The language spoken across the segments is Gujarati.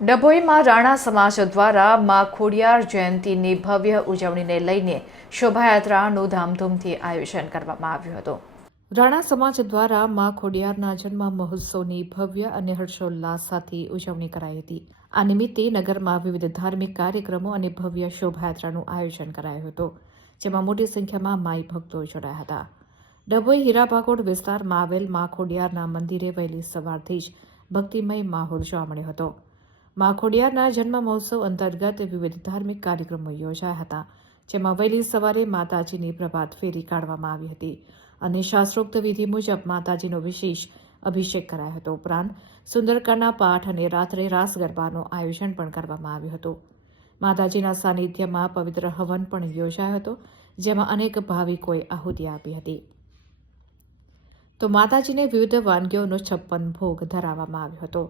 ડભોઈમાં રાણા સમાજ દ્વારા મા ખોડિયાર જયંતીની ભવ્ય ઉજવણીને લઈને શોભાયાત્રાનું ધામધૂમથી આયોજન કરવામાં આવ્યું હતું. રાણા સમાજ દ્વારા મા ખોડિયારના જન્મ મહોત્સવની ભવ્ય અને હર્ષોલ્લાસ સાથે ઉજવણી કરાઈ હતી. આ નિમિત્તે નગરમાં વિવિધ ધાર્મિક કાર્યક્રમો અને ભવ્ય શોભાયાત્રાનું આયોજન કરાયું હતું, જેમાં મોટી સંખ્યામાં માઈ ભક્તો જોડાયા હતા. ડભોઈ હીરાભાગોડ વિસ્તારમાં આવેલ મા ખોડિયારના મંદિરે વહેલી સવારથી જ ભક્તિમય માહોલ જોવા મળ્યો હતો. મા ખોડિયારના જન્મ મહોત્સવ અંતર્ગત વિવિધ ધાર્મિક કાર્યક્રમો યોજાયા હતા, જેમાં વહેલી સવારે માતાજીની પ્રભાત ફેરી કાઢવામાં આવી હતી અને શાસ્ત્રોક્ત વિધિ મુજબ માતાજીનો વિશેષ અભિષેક કરાયો હતો. ઉપરાંત, સુંદરકાના પાઠ અને રાત્રે રાસ ગરબાનું આયોજન પણ કરવામાં આવ્યું હતું. માતાજીના સાનિધ્યમાં પવિત્ર હવન પણ યોજાયો હતો, જેમાં અનેક ભાવિકોએ આહુતિ આપી હતી. તો માતાજીને વિવિધ વાનગીઓનો છપ્પન ભોગ ધરાવવામાં આવ્યો હતો.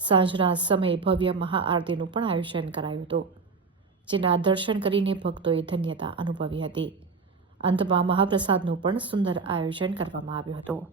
સાંજના સમયે ભવ્ય મહાઆરતીનું પણ આયોજન કરાયું હતું, જેના દર્શન કરીને ભક્તોએ ધન્યતા અનુભવી હતી અંતમાં મહાપ્રસાદનું પણ સુંદર આયોજન કરવામાં આવ્યું હતું.